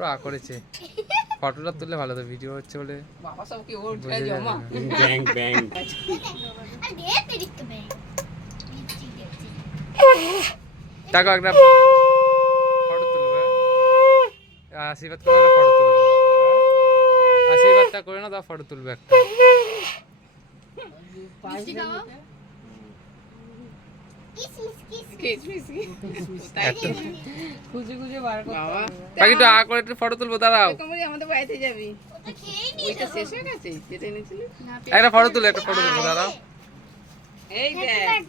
ওরা করেছে ফটোটা তুললে ভালো তো ভিডিও হচ্ছে বলে বাবা সব কি ওর উঠে জমা ব্যাং ব্যাং তাকে একটা ফটো তুলবে আশীর্বাদ করে একটা ফটো তুলবে আশীর্বাদটা করে না তা ফটো তুলবে একটা খুঁজে খুঁজে বার করতে বাবা বাকি তো করে একটু ফটো তুলবো দাঁড়াও আমাদের বাড়িতে যাবি ওইটা শেষ হয়ে গেছে যেটা এনেছিলি একটা ফটো তুলবো দাঁড়াও এই দেখ